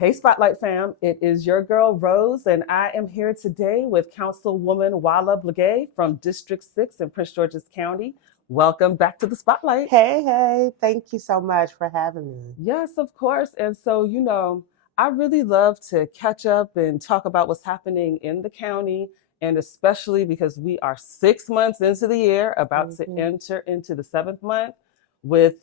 Hey, Spotlight fam, it is your girl Rose, and I am here today with Councilwoman Blegay from District 6 in Prince George's County. Welcome back to the Spotlight. Hey, thank you so much for having me. Yes, of course. And so, I really love to catch up and talk about what's happening in the county, and especially because we are 6 months into the year, about to hmm enter into the seventh month with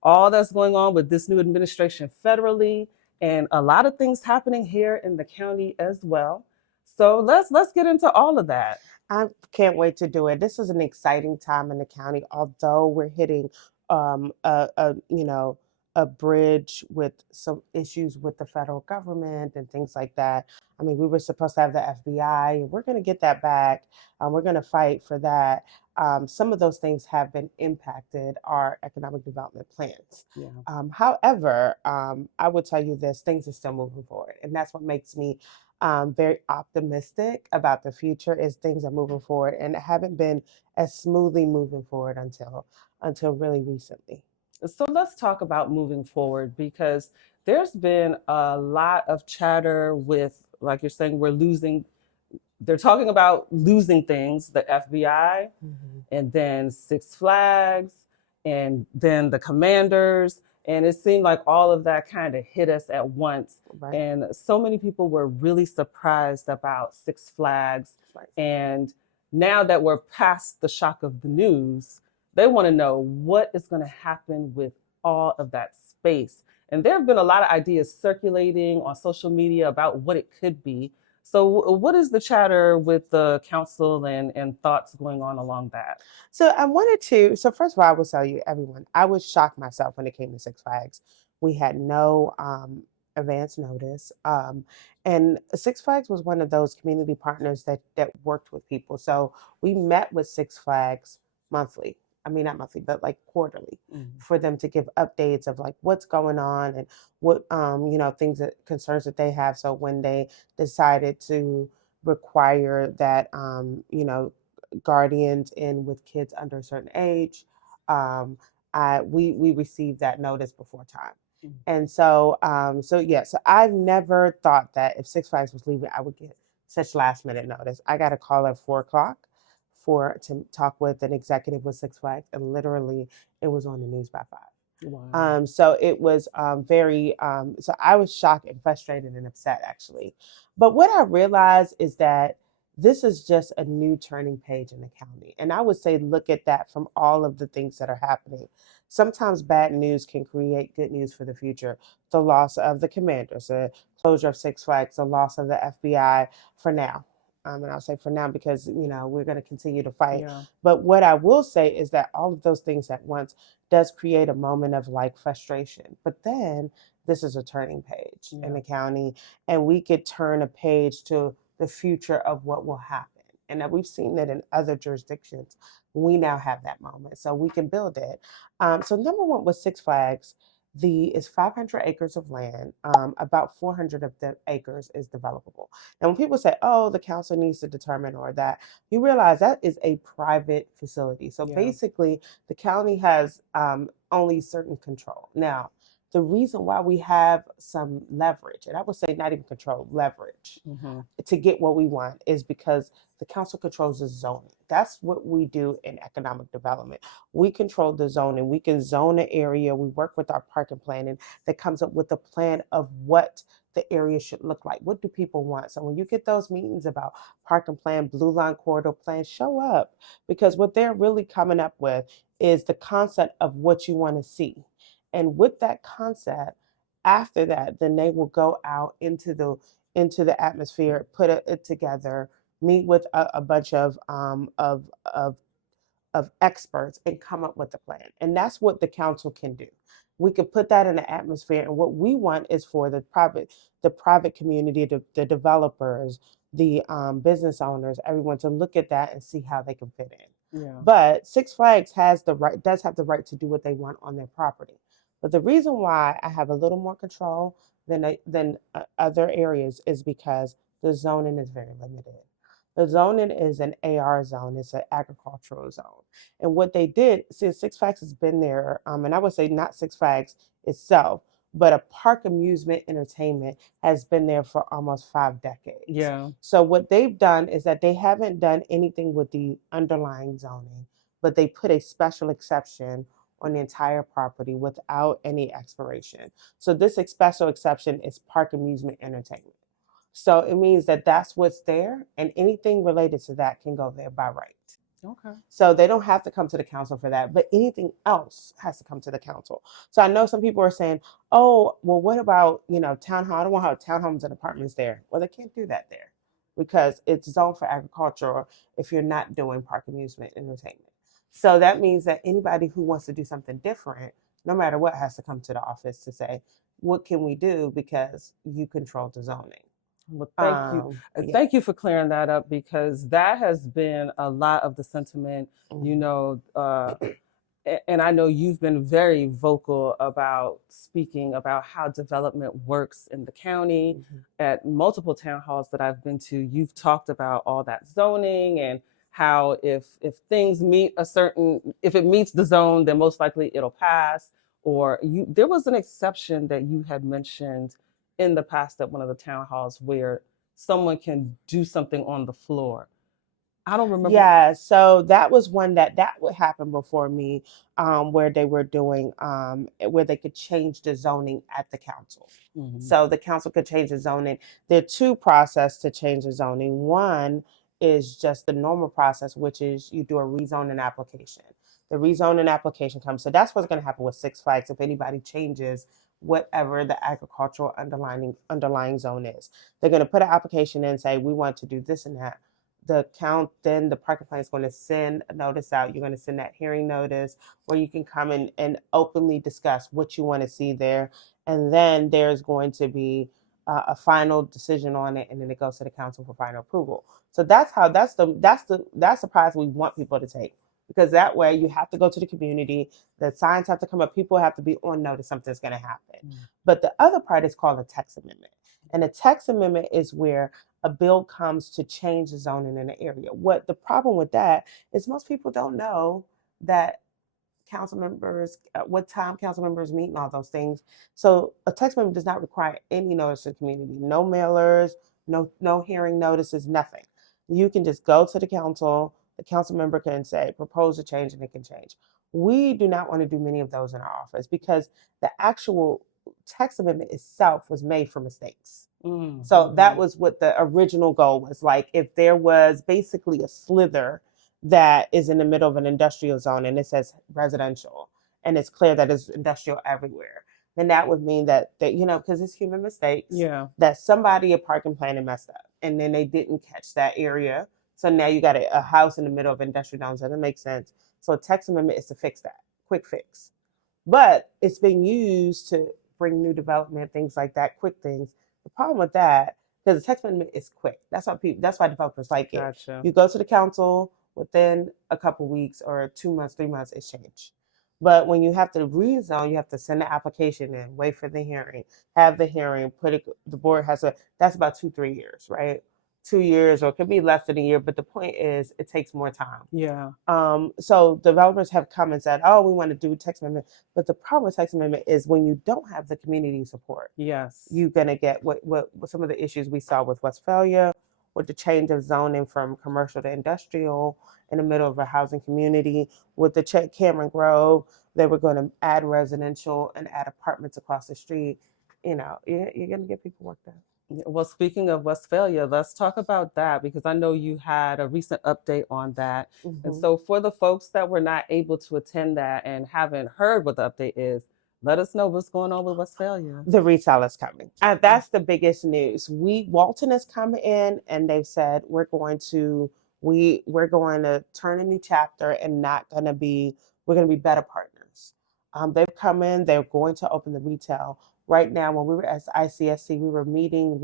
all that's going on with this new administration federally and a lot of things happening here in the county as well. So let's get into all of that. I can't wait to do it. This is an exciting time in the county, although we're hitting a bridge with some issues with the federal government and things like that. I mean, we were supposed to have the FBI, and we're going to get that back. We're going to fight for that. Some of those things have been impacted our economic development plans. Yeah. However, I would tell you this: things are still moving forward, and that's what makes me very optimistic about the future. Is things are moving forward and haven't been as smoothly moving forward until really recently. So let's talk about moving forward because there's been a lot of chatter with, like you're saying, they're talking about losing things, the FBI, hmm and then Six Flags, and then the commanders. And it seemed like all of that kind of hit us at once. Right, And so many people were really surprised about Six Flags. right. And now that we're past the shock of the news, they want to know what is going to happen with all of that space. And there have been a lot of ideas circulating on social media about what it could be. So, what is the chatter with the council and thoughts going on along that? So I wanted to. So first of all, I will tell you, everyone, I was shocked myself when it came to Six Flags. We had no advance notice, and Six Flags was one of those community partners that worked with people. So we met with Six Flags monthly. I mean, not monthly, but like quarterly, Mhm. for them to give updates of like what's going on and what things that concerns that they have. So when they decided to require that guardians in with kids under a certain age. We received that notice before time. Mhm. And so I've never thought that if Six Flags was leaving, I would get such last minute notice. I got a call at 4 o'clock to talk with an executive with Six Flags, and literally it was on the news by 5. Wow. So it was so I was shocked and frustrated and upset actually. But what I realized is that this is just a new turning page in the county. And I would say look at that from all of the things that are happening. Sometimes bad news can create good news for the future. The loss of the commanders, the closure of Six Flags, the loss of the FBI for now. And I'll say for now because we're going to continue to fight. Yeah. But what I will say is that all of those things at once does create a moment of like frustration. But then this is a turning page in Yeah. the county, and we could turn a page to the future of what will happen. And that we've seen that in other jurisdictions. We now have that moment, so we can build it. So number one with Six Flags, the is 500 acres of land. About 400 of the acres is developable. And when people say, "Oh, the council needs to determine," or that, you realize that is a private facility. So Yeah. basically, the county has only certain control. Now, the reason why we have some leverage, and I would say not even control, leverage Hmm. to get what we want is because the council controls the zoning. That's what we do in economic development. We control the zoning. We can zone an area. We work with our parking planning that comes up with a plan of what the area should look like. What do people want? So when you get those meetings about parking plan, blue line corridor plan, show up because what they're really coming up with is the concept of what you want to see. And with that concept, after that, then they will go out into the atmosphere, put it together, meet with a bunch of experts, and come up with a plan. And that's what the council can do. We can put that in the atmosphere, and what we want is for the private community, the developers, the business owners, everyone to look at that and see how they can fit in. Yeah. But Six Flags does have the right to do what they want on their property. But the reason why I have a little more control than other areas is because the zoning is very limited. The zoning is an AR zone, it's an agricultural zone. And what they did, since Six Flags has been there, and I would say not Six Flags itself, but a park amusement entertainment has been there for almost 5 decades. Yeah. So what they've done is that they haven't done anything with the underlying zoning, but they put a special exception on the entire property without any expiration. So this special exception is park amusement entertainment. So it means that that's what's there, and anything related to that can go there by right. Okay. So they don't have to come to the council for that, but anything else has to come to the council. So I know some people are saying, "Oh, well, what about town hall? I don't want to have townhomes and apartments there." Well, they can't do that there because it's zoned for agriculture if you're not doing park amusement entertainment. So that means that anybody who wants to do something different, no matter what, has to come to the office to say, "What can we do?" Because you control the zoning. Well, thank you. Yeah. Thank you for clearing that up because that has been a lot of the sentiment, and I know you've been very vocal about speaking about how development works in the county. Mm-hmm. At multiple town halls that I've been to, you've talked about all that zoning and how if things meet if it meets the zone, then most likely it'll pass. Or there was an exception that you had mentioned in the past at one of the town halls where someone can do something on the floor. I don't remember. Yeah, so that was one that would happen before me, where they were doing where they could change the zoning at the council. Mm-hmm. So the council could change the zoning. There are two processes to change the zoning. One is just the normal process, which is you do a rezoning application. The rezoning application comes. So that's what's going to happen with Six Flags if anybody changes whatever the agricultural underlying zone is. They're going to put an application in and say, we want to do this and that. Then the parking plan is going to send a notice out. You're going to send that hearing notice where you can come in and openly discuss what you want to see there. And then there's going to be a final decision on it, and then it goes to the council for final approval. So that's the prize we want people to take, because that way you have to go to the community, the signs have to come up, people have to be on notice something's going to happen. But the other part is called a text amendment, and a text amendment is where a bill comes to change the zoning in an area. What the problem with that is most people don't know that council members, what time council members meet and all those things. So a text amendment does not require any notice to the community, no mailers, no hearing notices, nothing. You can just go to the council member can say, propose a change, and it can change. We do not want to do many of those in our office because the actual text amendment itself was made for mistakes. Mm-hmm. So that was what the original goal was. Like if there was basically a slither that is in the middle of an industrial zone and it says residential and it's clear that it's industrial everywhere, then that would mean that because it's human mistakes, that somebody at parking planning messed up and then they didn't catch that area. So now you got a house in the middle of industrial zones. That doesn't make sense. So a text amendment is to fix that, quick fix. But it's been used to bring new development, things like that, quick things. The problem with that, because the text amendment is quick. That's why developers like it. Gotcha. You go to the council, within a couple weeks or 2 months, 3 months, it's changed. But when you have to rezone, you have to send the application in, wait for the hearing, have the hearing, the board that's about 2-3 years, right? 2 years, or it could be less than a year, but the point is it takes more time. Yeah. So developers have come and said, oh, we want to do text amendment. But the problem with text amendment is when you don't have the community support, yes, you're going to get what some of the issues we saw with Westphalia, with the change of zoning from commercial to industrial in the middle of a housing community. With the Cameron Grove, they were going to add residential and add apartments across the street. You're going to get people worked out. Well, speaking of Westphalia, let's talk about that because I know you had a recent update on that. Mm-hmm. And so for the folks that were not able to attend that and haven't heard what the update is, let us know what's going on with Westphalia. The retail is coming. That's the biggest news. Walton has come in and they've said we're going to turn a new chapter and we're going to be better partners. They've come in, they're going to open the retail. Right now, when we were at ICSC, we were meeting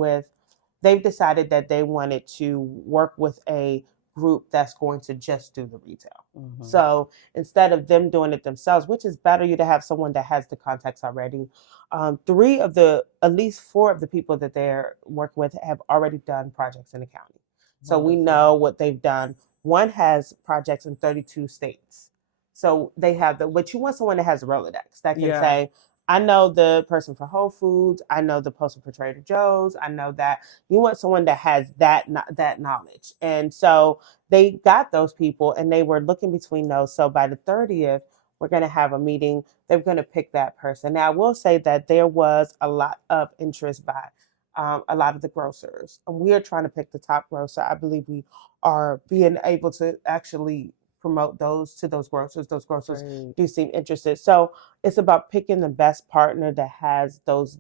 they've decided that they wanted to work with a group that's going to just do the retail. Mm-hmm. So instead of them doing it themselves, which is better you to have someone that has the contacts already, at least 4 of the people that they're working with have already done projects in the county. So we know what they've done. One has projects in 32 states. So they have but you want someone that has a Rolodex that can say, I know the person for Whole Foods. I know the person for Trader Joe's. I know that you want someone that has that knowledge. And so they got those people, and they were looking between those. So by the 30th, we're going to have a meeting. They're going to pick that person. Now, I will say that there was a lot of interest by a lot of the grocers. And we are trying to pick the top grocer. I believe we are being able to actually promote those to those grocers. Those grocers Right. do seem interested. So it's about picking the best partner that has those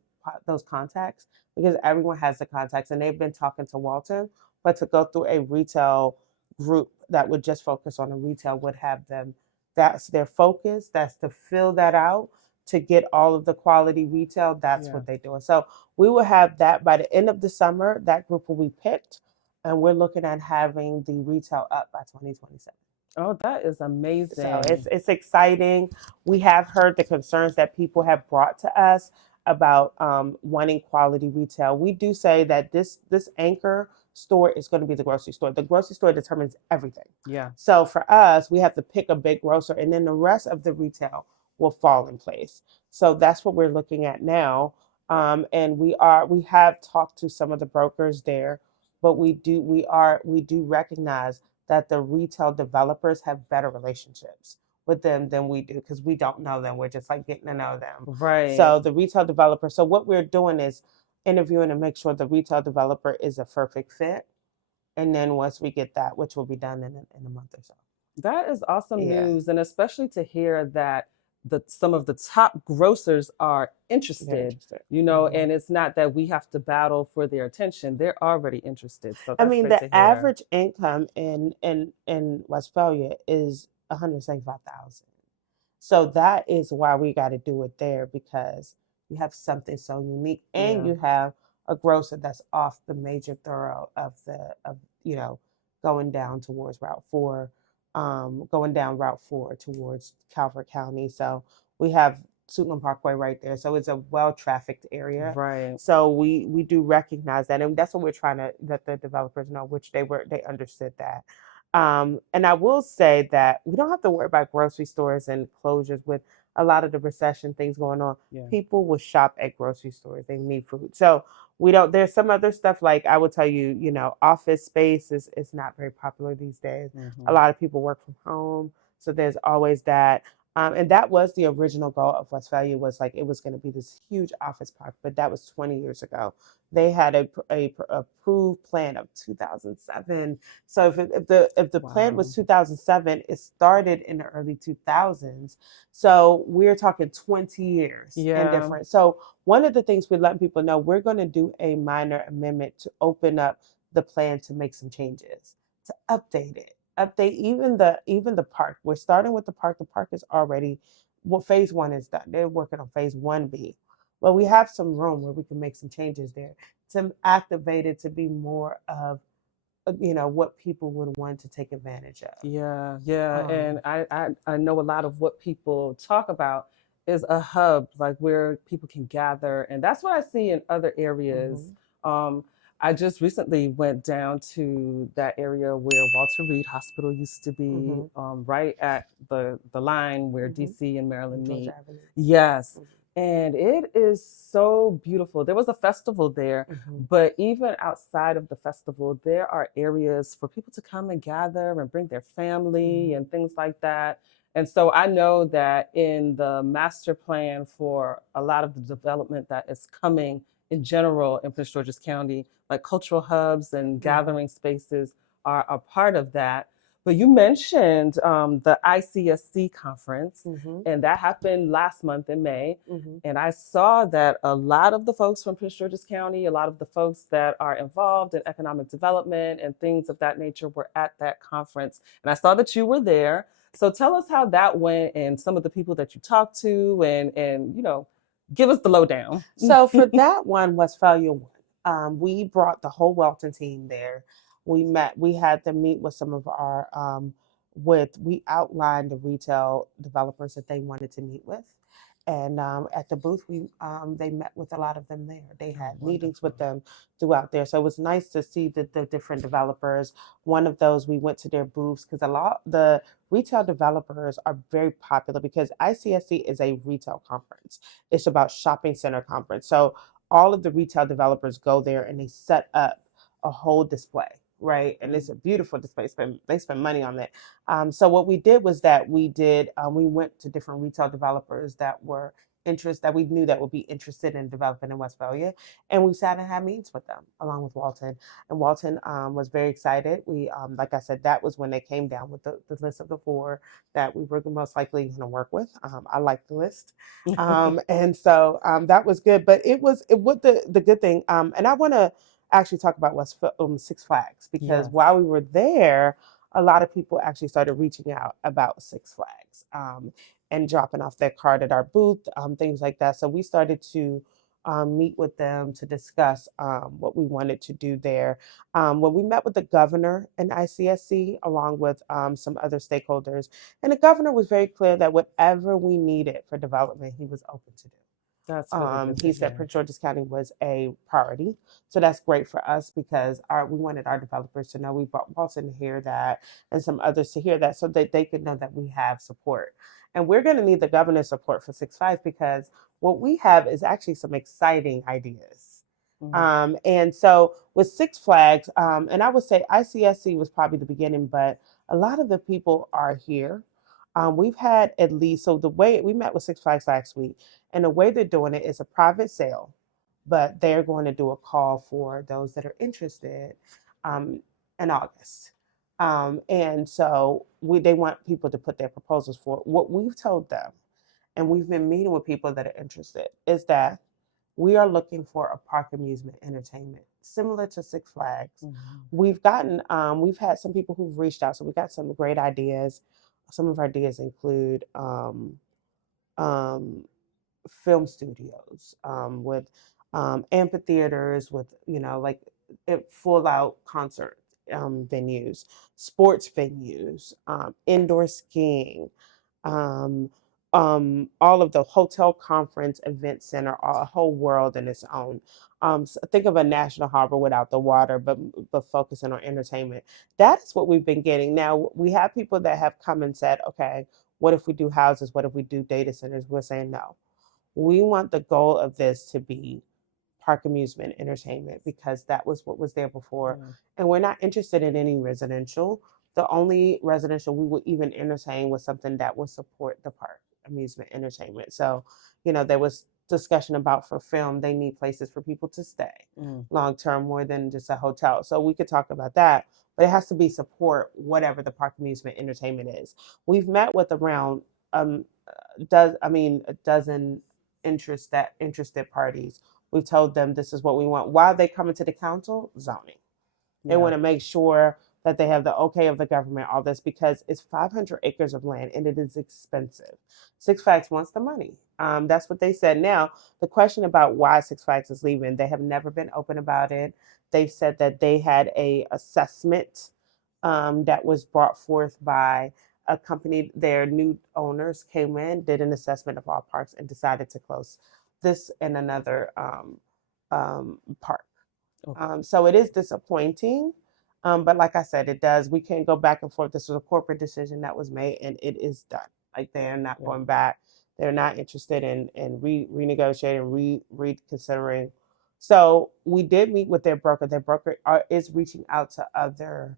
contacts, because everyone has the contacts, and they've been talking to Walton, but to go through a retail group that would just focus on the retail would have them. That's their focus. That's to fill that out to get all of the quality retail. That's Yeah. what they're doing. So we will have that by the end of the summer. That group will be picked, and we're looking at having the retail up by 2027. Oh, that is So amazing. it's exciting. We have heard the concerns that people have brought to us about wanting quality retail. We do say that this anchor store is going to be the grocery store. The grocery store determines everything. Yeah. So for us, we have to pick a big grocer, and then the rest of the retail will fall in place. So that's what we're looking at now. And we have talked to some of the brokers there, but we do recognize that the retail developers have better relationships with them than we do, because we don't know them. We're just like getting to know them. Right. So the retail developer, so what we're doing is interviewing to make sure the retail developer is a perfect fit. And then once we get that, which will be done in a month or so. That is awesome Yeah, news, and especially to hear that some of the top grocers are they're interested, interested. and it's not that we have to battle for their attention. They're already interested. So I that's mean, great the to hear. average income in Westphalia is 175,000. So that is why we got to do it there, because you have something so unique, and Yeah. you have a grocer that's off the major thorough of going down towards Route 4, going down Route 4 towards Calvert County. So we have Suitland Parkway right there. So it's a well trafficked area. Right. So we do recognize that, and that's what we're trying to let the developers know, which they understood that. And I will say that we don't have to worry about grocery stores and closures with a lot of the recession things going on. Yeah. People will shop at grocery stores. They need food. So we don't, there's some other stuff, like I would tell you, office space is not very popular these days. A Hmm. lot of people work from home. So there's always that. And that was the original goal of Westphalia, was like it was going to be this huge office park, but that was 20 years ago. They had a approved plan of 2007. So if the plan Wow. was 2007, it started in the early 2000s. So we're talking 20 years and Yeah. different. So one of the things we're letting people know, we're going to do a minor amendment to open up the plan to make some changes, to update it, update even the park. We're starting with the park. The park is already, well, phase 1 is done. They're working on phase 1B. Well, we have some room where we can make some changes there to activate it to be more of what people would want to take advantage of. Yeah, yeah, and Um, I know a lot of what people talk about is a hub, like where people can gather, and that's what I see in other areas. mhm, Um, I just recently went down to that area where Walter Reed Hospital used to be, mhm, right at the line where mhm. DC and Maryland Georgia meet. Avenue. Yes, Mhm, and it is so beautiful. There was a festival there, mhm, but even outside of the festival, there are areas for people to come and gather and bring their family mhm, and things like that. And so I know that in the master plan for a lot of the development that is coming in general in Prince George's County, like cultural hubs and mhm, gathering spaces are a part of that. But you mentioned the ICSC conference, mhm, and that happened last month in May. mhm, And I saw that a lot of the folks from Prince George's County, a lot of the folks that are involved in economic development and things of that nature were at that conference. And I saw that you were there. So tell us how that went and some of the people that you talked to, and give us the lowdown. So for that one, Westphalia won. We brought the whole Welton team there. We had to meet with some of our, we outlined the retail developers that they wanted to meet with. And at the booth, they met with a lot of them there. They Oh, had meetings with wonderful. them throughout there. So it was nice to see the different developers. One of those, we went to their booths because a lot the retail developers are very popular because ICSC is a retail conference. It's about shopping center conference. So all of the retail developers go there and they set up a whole display, right? And it's a beautiful display. They spend money on it. So what we did was that we went to different retail developers that were that we knew that would be interested in developing in Westphalia, and we sat and had meetings with them along with Walton. And Walton was very excited. We, like I said, that was when they came down with the list of the four that we were most likely going to work with. I like the list, and so that was good. But what the good thing, and I want to actually talk about Six Flags because Yes. while we were there, a lot of people actually started reaching out about Six Flags and dropping off their card at our booth, things like that. So we started to meet with them to discuss what we wanted to do there. When we met with the governor in ICSC, along with some other stakeholders, and the governor was very clear that whatever we needed for development, he was open to do. That's really good to He said hear. Prince George's County was a priority. So that's great for us because we wanted our developers to know. We brought Boston to hear that and some others to hear that so that they could know that we have support. And we're going to need the governor's support for 6.5 because what we have is actually some exciting ideas. Mm. And so with Six Flags, and I would say ICSC was probably the beginning, but a lot of the people are here. We've had at least, so the way we met with Six Flags last week, and the way they're doing it is a private sale, but they're going to do a call for those that are interested um, in August. And so they want people to put their proposals for what we've told them, and we've been meeting with people that are interested, is that we are looking for a park amusement entertainment similar to Six Flags. Mm-hmm. We've had some people who've reached out, so we got some great ideas. Some of our ideas include um, film studios with amphitheaters with like full out concert venues, sports venues, indoor skiing, um, all of the hotel conference event center, a whole world in its own. So think of a national harbor without the water, but focusing on entertainment. That is what we've been getting. Now we have people that have come and said, okay, what if we do houses? What if we do data centers? We're saying no. We want the goal of this to be park amusement entertainment because that was what was there before. Yeah. And we're not interested in any residential. The only residential we would even entertain was something that would support the park amusement entertainment. So, there was discussion about for film, they need places for people to stay Mm. long term more than just a hotel. So we could talk about that, but it has to be support whatever the park amusement entertainment is. We've met with around a dozen interested parties. We've told them this is what we want. While they come into the council, zoning. They Yeah. want to make sure that they have the okay of the government, all this, because it's 500 acres of land and it is expensive. Six Flags wants the money. That's what they said. Now, the question about why Six Flags is leaving, they have never been open about it. They've said that they had a assessment that was brought forth by a company. Their new owners came in, did an assessment of all parks, and decided to close this and another park. Okay. So it is disappointing. But like I said, we can't go back and forth. This was a corporate decision that was made and it is done. Like they're not Yeah. going back. They're not interested in renegotiating, reconsidering. So we did meet with their broker. Their broker is reaching out to other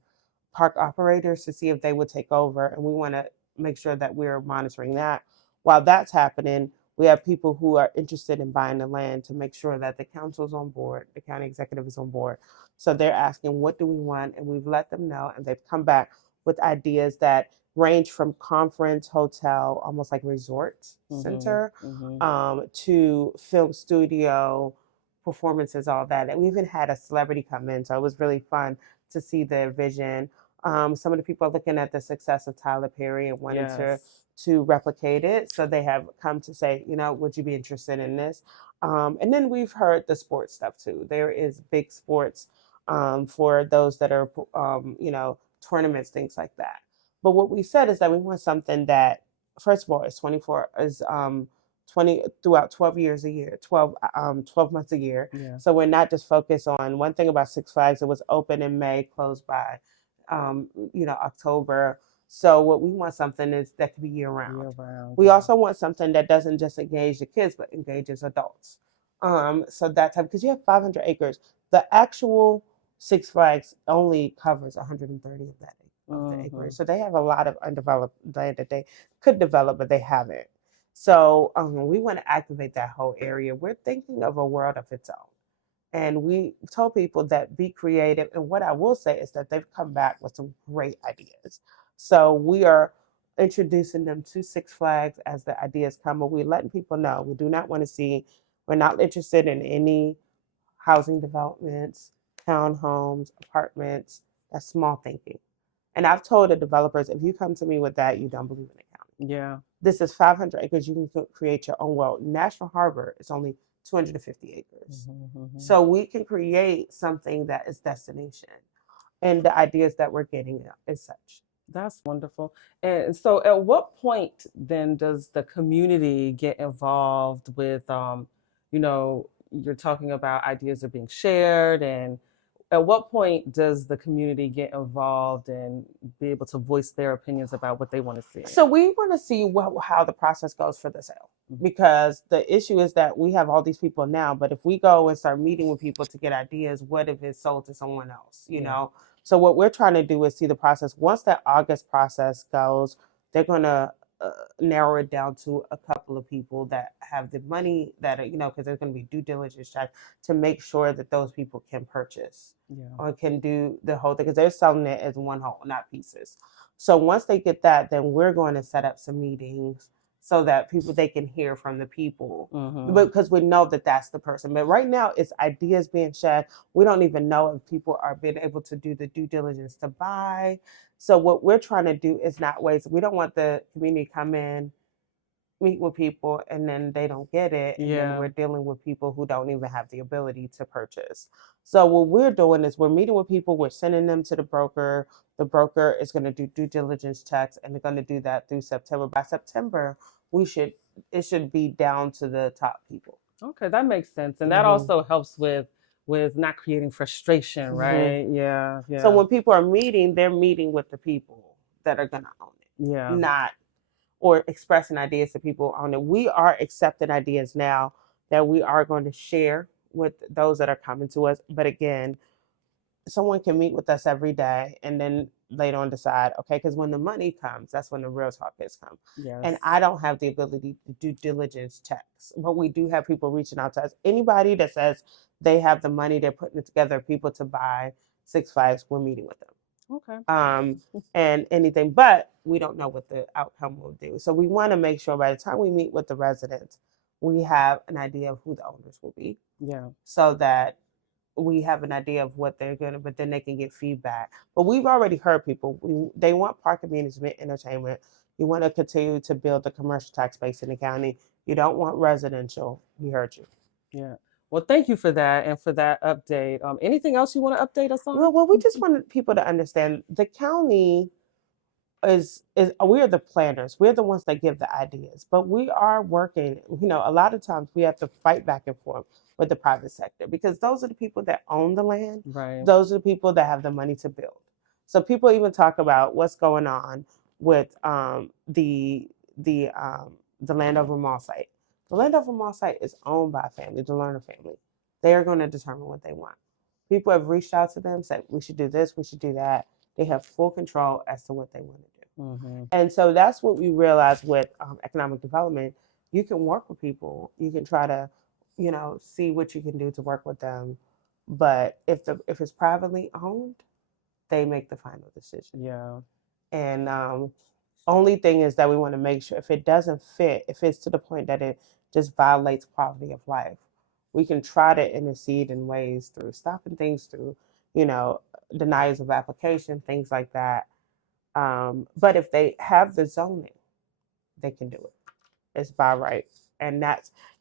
park operators to see if they would take over. And we want to make sure that we're monitoring that. While that's happening, we have people who are interested in buying the land to make sure that the council is on board, the county executive is on board. So they're asking, what do we want? And we've let them know, and they've come back with ideas that range from conference, hotel, almost like resort Mm-hmm. center, Mm-hmm. to film studio, performances, all that. And we even had a celebrity come in, so it was really fun to see their vision. Some of the people are looking at the success of Tyler Perry and wanting Yes. to replicate it. So they have come to say, would you be interested in this? And then we've heard the sports stuff too. There is big sports for those that are, tournaments, things like that. But what we said is that we want something that, first of all, is throughout 12 years a year, 12 months a year. Yeah. So we're not just focused on one thing about Six Flags. It was open in May, closed by, October. So what we want something is that could be year round. Year round. We also want something that doesn't just engage the kids, but engages adults. So that type, because you have 500 acres. The actual Six Flags only covers 130 of that of the acreage. So they have a lot of undeveloped land that they could develop, but they haven't. So we want to activate that whole area. We're thinking of a world of its own. And we told people that be creative. And what I will say is that they've come back with some great ideas. So we are introducing them to Six Flags as the ideas come. But we're letting people know we do not want to see, we're not interested in any housing developments, townhomes, apartments. That's small thinking. And I've told the developers, if you come to me with that, you don't believe in the county. Yeah. This is 500 acres. You can create your own world. National Harbor is only 250 acres. So we can create something that is destination. And the ideas that we're getting is such. That's wonderful. And so at what point then does the community get involved with, you're talking about ideas are being shared, and at what point does the community get involved and be able to voice their opinions about what they want to see? So we want to see how the process goes for the sale, because the issue is that we have all these people now, but if we go and start meeting with people to get ideas, what if it's sold to someone else, you know? So what we're trying to do is see the process. Once that August process goes, they're going to narrow it down to a couple of people that have the money that, because there's going to be due diligence checks to make sure that those people can purchase or can do the whole thing, because they're selling it as one whole, not pieces. So once they get that, then we're going to set up some meetings so that they can hear from the people, because we know that that's the person. But right now it's ideas being shared. We don't even know if people are being able to do the due diligence to buy. So what we're trying to do is not waste. We don't want the community come in, meet with people, and then they don't get it. And then we're dealing with people who don't even have the ability to purchase. So what we're doing is we're meeting with people, we're sending them to the broker. The broker is going to do due diligence checks, and they're going to do that through September. By September, it should be down to the top people. Okay, that makes sense. And that also helps with not creating frustration, right? Yeah. So when people are meeting, they're meeting with the people that are going to own it. Yeah. Not or expressing ideas to people on it. We are accepting ideas now that we are going to share with those that are coming to us. But again, someone can meet with us every day and then later on decide, okay, because when the money comes, that's when the real talk is come. Yes. And I don't have the ability to do diligence checks, but we do have people reaching out to us. Anybody that says they have the money, they're putting it together, people to buy Six Flags, we're meeting with them. Okay. And anything, but we don't know what the outcome will do. So we want to make sure by the time we meet with the residents, we have an idea of who the owners will be. Yeah. So that we have an idea of what they're going to, but then they can get feedback. But we've already heard people. They want park and management, entertainment. You want to continue to build the commercial tax base in the county. You don't want residential. We heard you. Yeah. Well, thank you for that and for that update. Anything else you want to update us on? Well, we just wanted people to understand the county is we're the planners. We're the ones that give the ideas, but we are working. A lot of times we have to fight back and forth with the private sector, because those are the people that own the land. Right. Those are the people that have the money to build. So people even talk about what's going on with the Landover Mall site. The Landover Mall site is owned by a family, the Lerner family. They are going to determine what they want. People have reached out to them, said we should do this, we should do that. They have full control as to what they want to do. And so that's what we realized with economic development. You can work with people. You can try to, see what you can do to work with them. But if it's privately owned, they make the final decision. Yeah. And only thing is that we want to make sure if it doesn't fit, if it's to the point that it just violates quality of life, we can try to intercede in ways through stopping things, through, denials of application, things like that. But if they have the zoning, they can do it. It's by right. And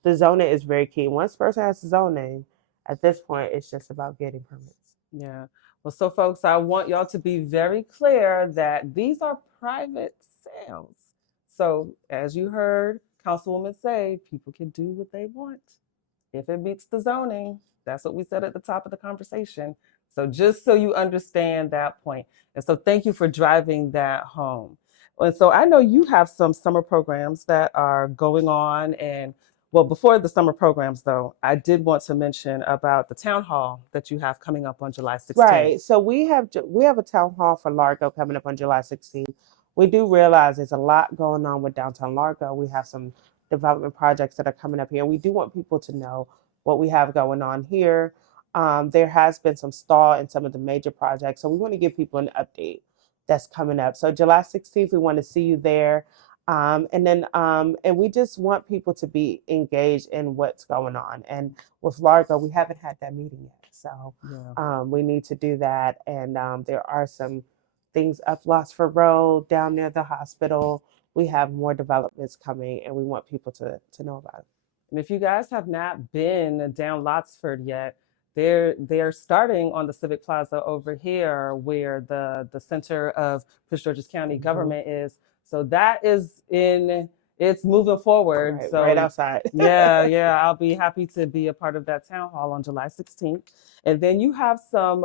the zoning is very key. Once a person has the zoning, at this point, it's just about getting permits. Yeah. Well, so folks, I want y'all to be very clear that these are private sales. So as you heard Councilwoman say people can do what they want if it meets the zoning. That's what we said at the top of the conversation. So just so you understand that point. And so thank you for driving that home. And so I know you have some summer programs that are going on. And well, before the summer programs, though, I did want to mention about the town hall that you have coming up on July 16th. Right. So we have a town hall for Largo coming up on July 16th. We do realize there's a lot going on with downtown Largo. We have some development projects that are coming up here. We do want people to know what we have going on here. There has been some stall in some of the major projects, so we want to give people an update that's coming up. So July 16th, we want to see you there. And we just want people to be engaged in what's going on. And with Largo, we haven't had that meeting yet. So Yeah. we need to do that. And there are some things up Lotsford Road, down near the hospital. We have more developments coming, and we want people to know about it. And if you guys have not been down Lotsford yet, they're starting on the Civic Plaza over here where the center of Prince George's County government is. So that is it's moving forward. Right, So right outside. yeah, I'll be happy to be a part of that town hall on July 16th. And then you have some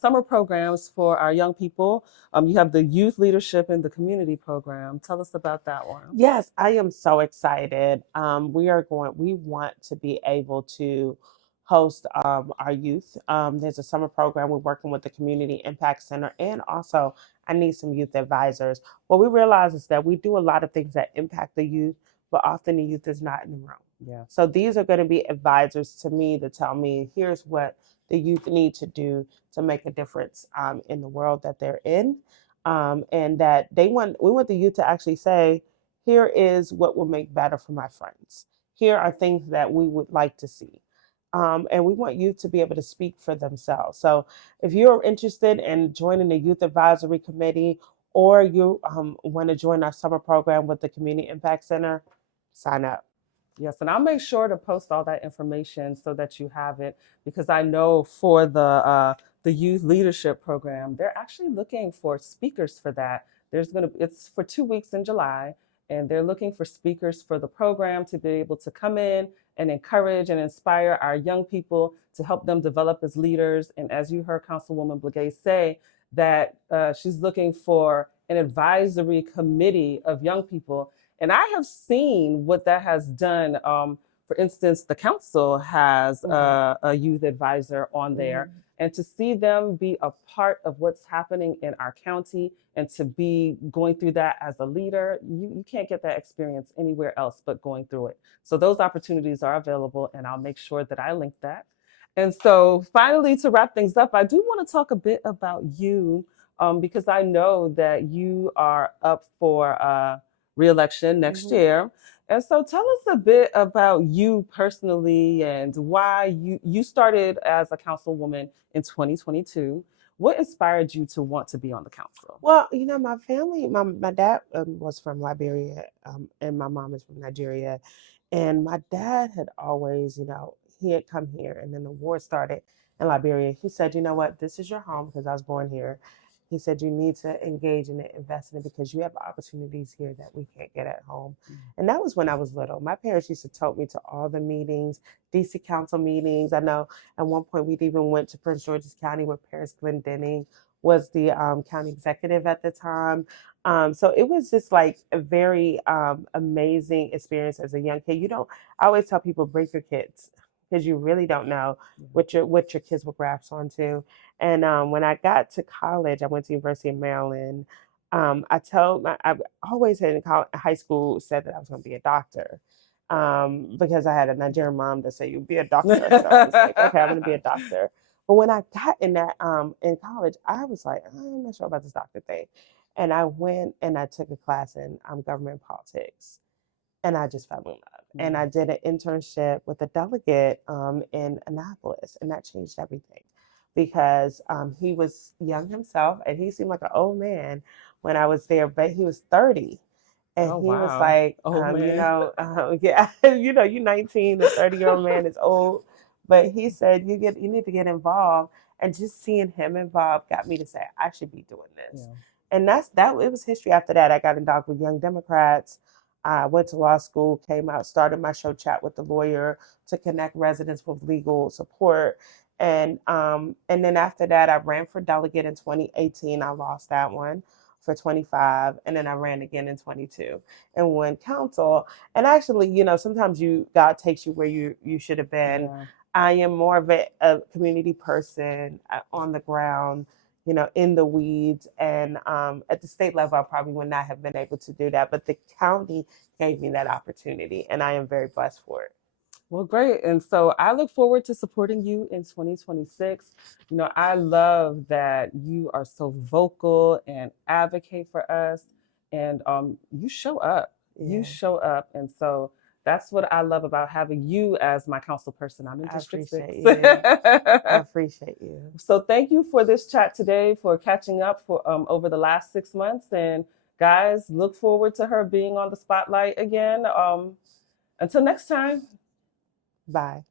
summer programs for our young people. You have the youth leadership and the community program. Tell us about that one. Yes, I am so excited. We want to be able to host our youth. There's a summer program. We're working with the Community Impact Center, and also I need some youth advisors. What we realize is that we do a lot of things that impact the youth, but often the youth is not in the room. Yeah. So these are going to be advisors to me to tell me, here's what the youth need to do to make a difference in the world that they're in. And that we want the youth to actually say, here is what will make better for my friends. Here are things that we would like to see. And we want youth to be able to speak for themselves. So if you're interested in joining the Youth Advisory Committee, or you want to join our summer program with the Community Impact Center, sign up. Yes, and I'll make sure to post all that information so that you have it, because I know for the youth leadership program, they're actually looking for speakers for that. It's for 2 weeks in July, and they're looking for speakers for the program to be able to come in and encourage and inspire our young people to help them develop as leaders. And as you heard Councilwoman Blegay say, that she's looking for an advisory committee of young people. And I have seen what that has done. For instance, the council has a youth advisor on there. And to see them be a part of what's happening in our county and to be going through that as a leader, you can't get that experience anywhere else but going through it. So those opportunities are available, and I'll make sure that I link that. And so finally, to wrap things up, I do want to talk a bit about you, because I know that you are up for reelection next year. And so tell us a bit about you personally and why you started as a councilwoman in 2022. What inspired you to want to be on the council? Well, my family, my dad was from Liberia, and my mom is from Nigeria. And my dad had always, he had come here, and then the war started in Liberia. He said, you know what, this is your home, because I was born here. He said, you need to engage in it, invest in it, because you have opportunities here that we can't get at home. And that was when I was little. My parents used to take me to all the meetings, DC Council meetings. I know at one point we even went to Prince George's County, where Paris Glendenning was the county executive at the time. So it was just like a very amazing experience as a young kid. I always tell people, bring your kids, because you really don't know what your kids will grasp onto. And when I got to college, I went to University of Maryland. I always had in high school said that I was going to be a doctor, because I had a Nigerian mom that said, you'd be a doctor. So I was like, okay, I'm going to be a doctor. But when I got in college, I was like, I'm not sure about this doctor thing. And I went and I took a class in government politics, and I just fell in love. And I did an internship with a delegate in Annapolis, and that changed everything, because he was young himself, and he seemed like an old man when I was there, but he was 30. And he was like, yeah, you're 19, a 30-year-old man is old. But he said, you need to get involved. And just seeing him involved got me to say, I should be doing this. Yeah. And it was history after that. I got involved with Young Democrats. I went to law school, came out, started my show Chat with the Lawyer to connect residents with legal support. And then after that, I ran for delegate in 2018. I lost that one for 25, and then I ran again in 22 and won council. And actually, sometimes God takes you where you should have been. Yeah. I am more of a community person on the ground, in the weeds. And at the state level, I probably would not have been able to do that. But the county gave me that opportunity, and I am very blessed for it. Well, great. And so I look forward to supporting you in 2026. I love that you are so vocal and advocate for us, and you show up. Yeah. You show up. And so that's what I love about having you as my council person. I'm in District 6. I appreciate you. So thank you for this chat today, for catching up for over the last 6 months. And guys, look forward to her being on the spotlight again. Until next time. Bye.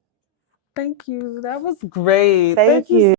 Thank you. That was great. Thank you.